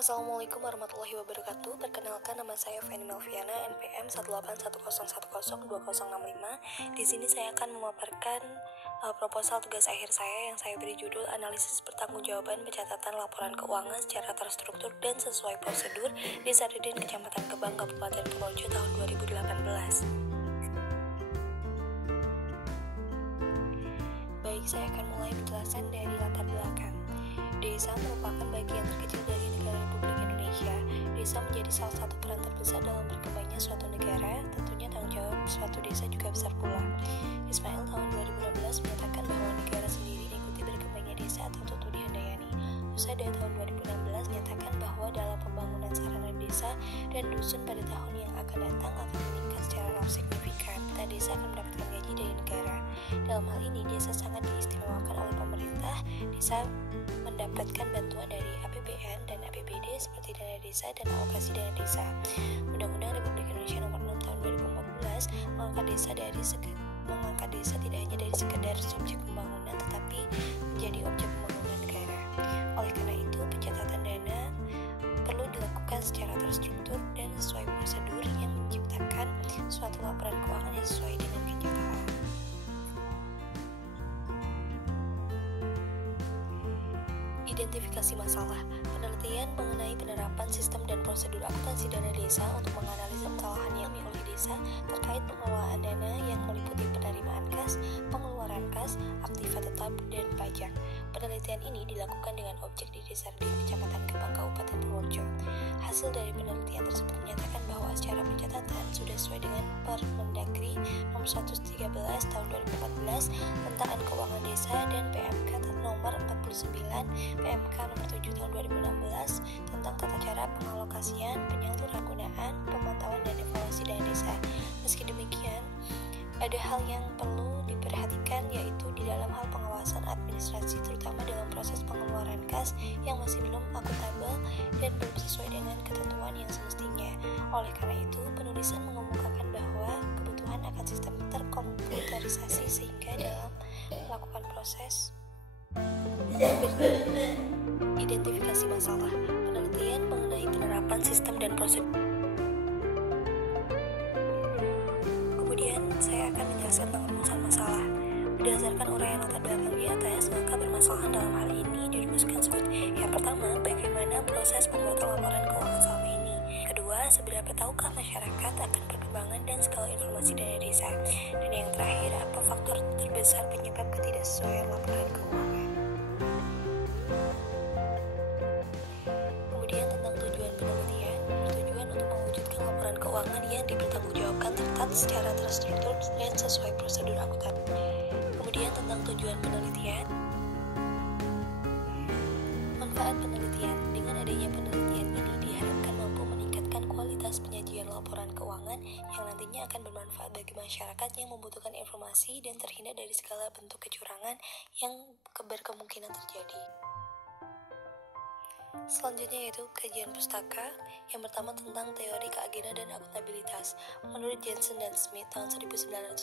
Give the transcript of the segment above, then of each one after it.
Assalamualaikum warahmatullahi wabarakatuh. Perkenalkan, nama saya Feni Melviana, NPM 18101102065. Di sini saya akan memaparkan proposal tugas akhir saya yang saya beri judul Analisis Pertanggungjawaban Pencatatan Laporan Keuangan secara terstruktur dan sesuai prosedur di Saridin, Kecamatan Gebang, Kabupaten Purworejo tahun 2018. Baik, saya akan mulai penjelasan dari latar belakang. Desa merupakan bagian terkecil dari negara Republik Indonesia. Desa menjadi salah satu peran terbesar dalam berkembangnya suatu negara. Tentunya tanggung jawab suatu desa juga besar pula. Ismail tahun 2016 menyatakan bahwa negara sendiri diikuti berkembangnya desa atau Tutudi Handayani. Husada tahun 2016 menyatakan bahwa dalam pembangunan sarana desa dan dusun pada tahun yang akan datang akan meningkat secara signifikan. Desa akan mendapatkan gaji dari negara. Dalam hal ini, desa sangat diistimewakan oleh pemerintah. Desa mendapatkan bantuan dari APBN dan APBD seperti dana desa dan alokasi dana desa. Undang-Undang Republik Indonesia Nomor 6 Tahun 2014 mengangkat desa tidak hanya dari sekedar subjek pembangunan, tetapi menjadi objek pembangunan negara. Oleh karena itu, pencatatan dana perlu dilakukan secara terstruktur dan sesuai prosedur yang menciptakan suatu laporan keuangan yang sesuai dengan kenyataan. Identifikasi masalah. Penelitian mengenai penerapan sistem dan prosedur akuntansi dana desa untuk menganalisa kesalahan yang dialami oleh desa terkait pengelolaan dana yang meliputi penerimaan kas, pengeluaran kas, aktiva tetap, dan pajak. Penelitian ini dilakukan dengan objek di Desa Saridin, Kecamatan Gebang, Kabupaten Purworejo. Hasil dari penelitian tersebut menyatakan bahwa secara pencatatan sudah sesuai dengan Permendagri Nomor 113 Tahun 2014 tentang Keuangan Desa dan PMK Nomor 49 PMK Nomor 7 Tahun 2016 tentang tata cara pengalokasian, penyalahgunaan, pemantauan, dan evaluasi dana desa. Meski demikian, ada hal yang perlu diperhatikan, yaitu di dalam hal pengawasan administrasi, terutama dalam proses pengeluaran kas yang masih belum akuntabel dan belum sesuai dengan ketentuan yang semestinya. Oleh karena itu, penulisan mengemukakan bahwa kebutuhan akan sistem terkomputerisasi sehingga dalam melakukan proses identifikasi masalah. Penelitian mengenai penerapan sistem dan prosedur. Kemudian saya akan menjelaskan tentang rumusan masalah. Berdasarkan uraian latar belakang di atas, maka permasalahan dalam hal ini dirumuskan seperti: yang pertama, bagaimana proses pembuatan laporan keuangan selama ini. Kedua, seberapa tahukah masyarakat akan perkembangan dan skala informasi dana desa. Dan yang terakhir, apa faktor terbesar penyebab ketidaksesuaian laporan keuangan. Kemudian tentang tujuan penelitian, bertujuan untuk mewujudkan laporan keuangan yang dipertanggungjawabkan tertata secara terstruktur dan sesuai prosedur akuntabel. Kemudian tentang tujuan penelitian, manfaat penelitian. Dengan adanya penelitian ini diharapkan mampu meningkatkan kualitas penyajian laporan keuangan yang nantinya akan bermanfaat bagi masyarakat yang membutuhkan informasi dan terhindar dari segala bentuk kecurangan yang berkemungkinan terjadi. Selanjutnya yaitu kajian pustaka. Yang pertama tentang teori keagenan dan akuntabilitas. Menurut Jensen dan Smith tahun 1984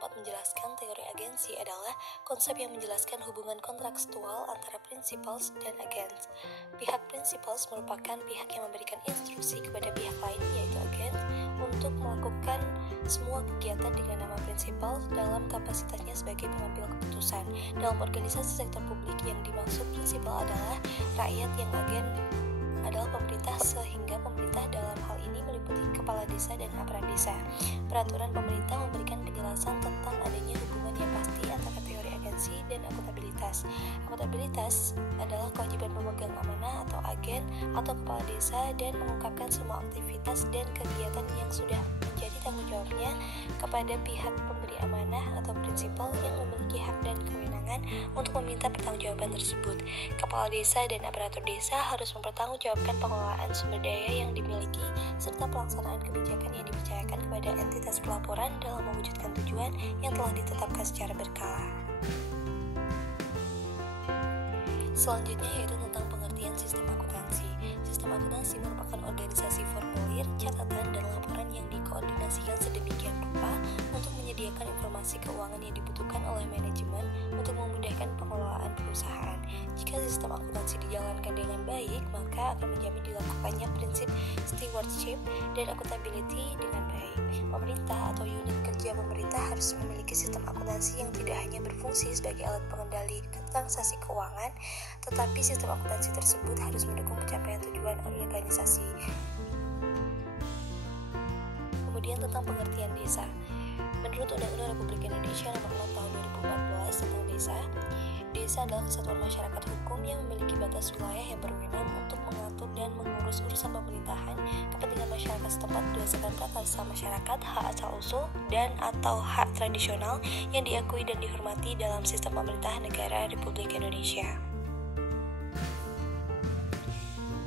menjelaskan teori agensi adalah konsep yang menjelaskan hubungan kontrakstual antara principals dan agents. Pihak principals merupakan pihak yang memberikan instruksi kepada pihak lain, yaitu agent, untuk melakukan semua kegiatan dengan nama principal dalam kapasitasnya sebagai pengambil keputusan. Dalam organisasi sektor publik yang dimaksud principal adalah rakyat, yang agen adalah pemerintah, sehingga pemerintah dalam hal ini meliputi kepala desa dan aparat desa. Peraturan pemerintah memberikan penjelasan tentang adanya hubungan yang pasti antara teori agensi dan akuntabilitas. Akuntabilitas adalah kewajiban pemegang amanah atau agen atau kepala desa dan mengungkapkan semua aktivitas dan kegiatan yang sudah menjadi tanggung jawabnya kepada pihak pemberi amanah atau prinsipal yang memiliki hak dan kewenangan untuk meminta pertanggungjawaban tersebut. Kepala desa dan aparatur desa harus mempertanggungjawabkan pengelolaan sumber daya yang dimiliki serta pelaksanaan kebijakan yang dipercayakan kepada entitas pelaporan dalam mewujudkan tujuan yang telah ditetapkan secara berkala. Selanjutnya yaitu tentang pengertian Kemudian sistem akuntansi. Sistem akuntansi merupakan organisasi formulir, catatan, dan laporan yang dikoordinasikan sedemikian rupa untuk menyediakan informasi keuangan yang dibutuhkan oleh manajemen untuk memudahkan pengelolaan perusahaan. Jika sistem akuntansi dijalankan dengan baik, maka akan menjamin dilakukannya prinsip stewardship dan accountability dengan baik. Pemerintah atau unit kerja pemerintah harus memiliki sistem akuntansi yang tidak hanya berfungsi sebagai alat pengendali transaksi keuangan, tetapi sistem akuntansi tersebut harus mendukung pencapaian tujuan organisasi. Kemudian tentang pengertian desa. Menurut Undang-Undang Republik Indonesia Nomor 6 Tahun 2014 tentang desa, desa adalah kesatuan masyarakat hukum yang memiliki batas wilayah yang berwenang untuk mengatur dan mengurus urusan pemerintahan, kepentingan masyarakat setempat berdasarkan prakarsa masyarakat, hak asal-usul, dan atau hak tradisional yang diakui dan dihormati dalam sistem pemerintahan negara Republik Indonesia.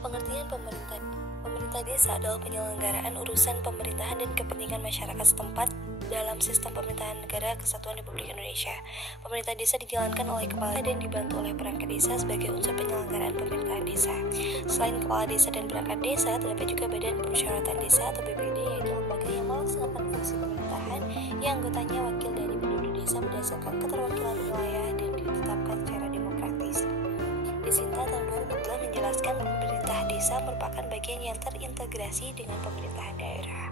Pengertian pemerintah desa adalah penyelenggaraan urusan pemerintahan dan kepentingan masyarakat setempat dalam sistem pemerintahan negara kesatuan Republik Indonesia. Pemerintah desa dijalankan oleh kepala dan dibantu oleh perangkat desa sebagai unsur penyelenggaraan pemerintahan desa. Selain kepala desa dan perangkat desa, terdapat juga Badan Permusyawaratan Desa atau BPD, yaitu lembaga yang melaksanakan fungsi pemerintahan yang anggotanya wakil dari penduduk desa berdasarkan keterwakilan wilayah dan ditetapkan secara demokratis. Desinta tahun 2000 telah menjelaskan pemerintah desa merupakan bagian yang terintegrasi dengan pemerintahan daerah.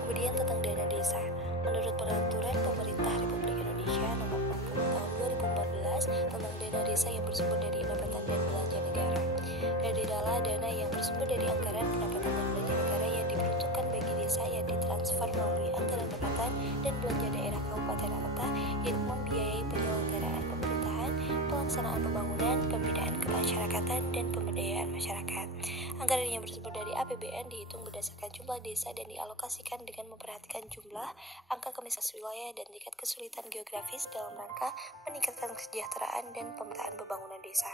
Kemudian tentang dana desa. Menurut Peraturan Pemerintah Republik Indonesia Nomor 60 Tahun 2014 tentang dana desa yang bersumber dari pendapatan dan belanja negara. Dana adalah dana yang bersumber dari anggaran pendapatan dan belanja negara yang diperuntukkan bagi desa yang ditransfer melalui anggaran pendapatan dan belanja daerah kabupaten kota yang membiayai penyelenggaraan pemerintahan, pelaksanaan pembangunan, pembinaan kemasyarakatan, dan pemberdayaan masyarakat. Anggaran yang bersumber dari APBN dihitung berdasarkan jumlah desa dan dialokasikan dengan memperhatikan jumlah, angka kemiskinan wilayah, dan tingkat kesulitan geografis dalam rangka meningkatkan kesejahteraan dan pemetaan pembangunan desa.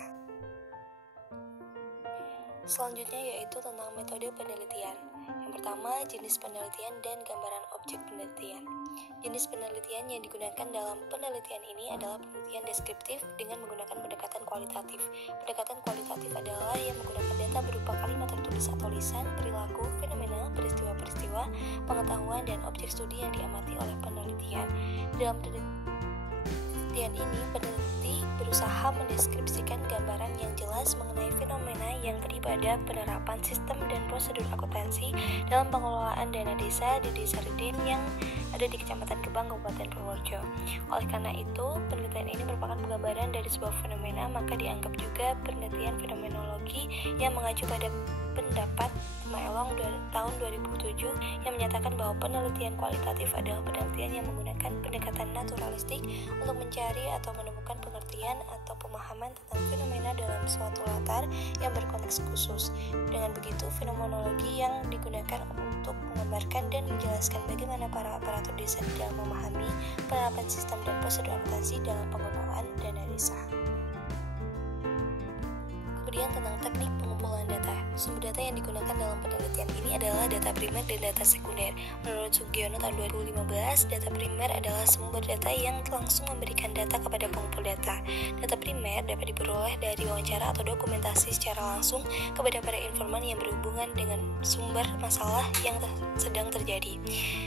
Selanjutnya yaitu tentang metode penelitian. Yang pertama, jenis penelitian dan gambaran objek penelitian. Jenis penelitian yang digunakan dalam penelitian ini adalah penelitian deskriptif dengan menggunakan pendekatan kualitatif. Pendekatan kualitatif adalah yang menggunakan data berupa kalimat tertulis atau lisan, perilaku, fenomena, peristiwa-peristiwa, pengetahuan, dan objek studi yang diamati oleh penelitian. Dalam penelitian ini, peneliti berusaha mendeskripsikan gambaran yang jelas mengenai fenomena yang terjadi pada penerapan sistem dan prosedur akuntansi dalam pengelolaan dana desa di Desa Redin yang ada di Kecamatan Gebang, Kabupaten Purworejo. Oleh karena itu, penelitian ini merupakan penggambaran dari sebuah fenomena, maka dianggap juga penelitian fenomenologi yang mengacu pada pendapat Maelong tahun 2007 yang menyatakan bahwa penelitian kualitatif adalah penelitian yang menggunakan pendekatan naturalistik untuk mencari atau menemukan pengertian atau pemahaman tentang fenomena dalam suatu latar yang berkonteks khusus. Dengan begitu, fenomenologi yang digunakan untuk menggambarkan dan menjelaskan bagaimana para aparatur desa dalam memahami penerapan sistem dan prosedur akuntansi dalam penggunaan dana desa. Kemudian tentang teknik pengumpulan data. Sumber data yang digunakan dalam penelitian ini adalah data primer dan data sekunder. Menurut Sugiono tahun 2015, data primer adalah sumber data yang langsung memberikan data kepada pengumpul data. Data primer dapat diperoleh dari wawancara atau dokumentasi secara langsung kepada para informan yang berhubungan dengan sumber masalah yang sedang terjadi.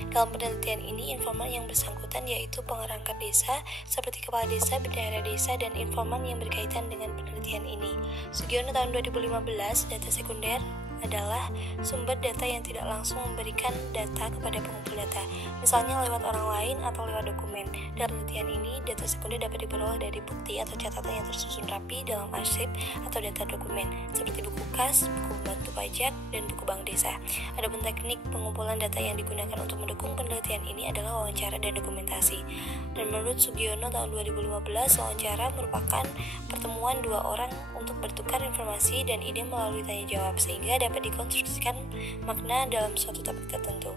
Dalam penelitian ini, informan yang bersangkutan yaitu pengerangkat desa, seperti kepala desa, bendahara desa, dan informan yang berkaitan dengan penelitian ini. Sugiono tahun 2015, data sekunder adalah sumber data yang tidak langsung memberikan data kepada pengumpul data, misalnya lewat orang lain atau lewat dokumen. Dalam penelitian ini, data sekunder dapat diperoleh dari bukti atau catatan yang tersusun rapi dalam arsip atau data dokumen, seperti buku kas, buku bantu pajak, dan buku bank desa. Adapun teknik pengumpulan data yang digunakan untuk mendukung penelitian ini adalah wawancara dan dokumentasi. Dan menurut Sugiono tahun 2015, wawancara merupakan pertemuan dua orang untuk bertukar informasi dan ide melalui tanya jawab, sehingga dapat dikonstruksikan makna dalam suatu topik tertentu.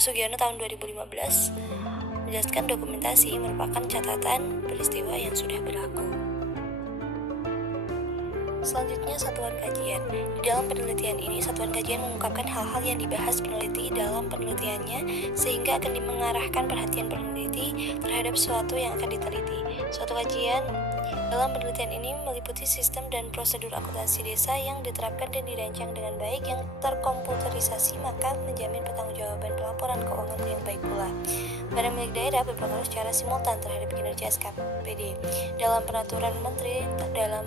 Sugiono tahun 2015 menjelaskan dokumentasi merupakan catatan peristiwa yang sudah berlaku. Selanjutnya, satuan kajian. Di dalam penelitian ini, satuan kajian mengungkapkan hal-hal yang dibahas peneliti dalam penelitiannya sehingga akan mengarahkan perhatian peneliti terhadap sesuatu yang akan diteliti. Suatu kajian Dalam penelitian ini meliputi sistem dan prosedur akuntansi desa yang diterapkan dan dirancang dengan baik yang terkomputerisasi, maka menjamin pertanggungjawaban pelaporan keuangan yang baik pula. Badan milik daerah berpengaruh secara simultan terhadap kinerja SKPD. Dalam Peraturan Menteri Dalam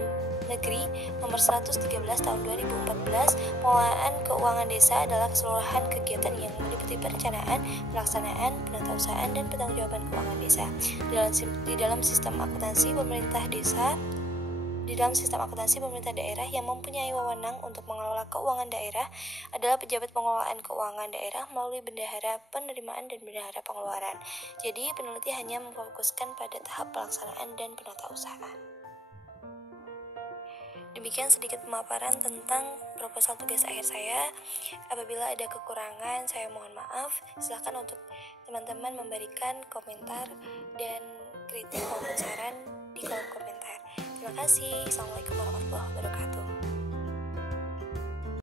Negeri Nomor 113 Tahun 2014, pengelolaan keuangan desa adalah keseluruhan kegiatan yang meliputi perencanaan, pelaksanaan, penatausahaan, dan pertanggungjawaban keuangan desa. Di dalam sistem akuntansi pemerintah daerah yang mempunyai wewenang untuk mengelola keuangan daerah adalah pejabat pengelolaan keuangan daerah melalui bendahara penerimaan dan bendahara pengeluaran. Jadi, peneliti hanya memfokuskan pada tahap pelaksanaan dan penatausahaan. Demikian sedikit pemaparan tentang proposal tugas akhir saya. Apabila ada kekurangan, saya mohon maaf. Silakan untuk teman-teman memberikan komentar dan kritik maupun saran di kolom komentar. Terima kasih. Assalamualaikum warahmatullahi wabarakatuh.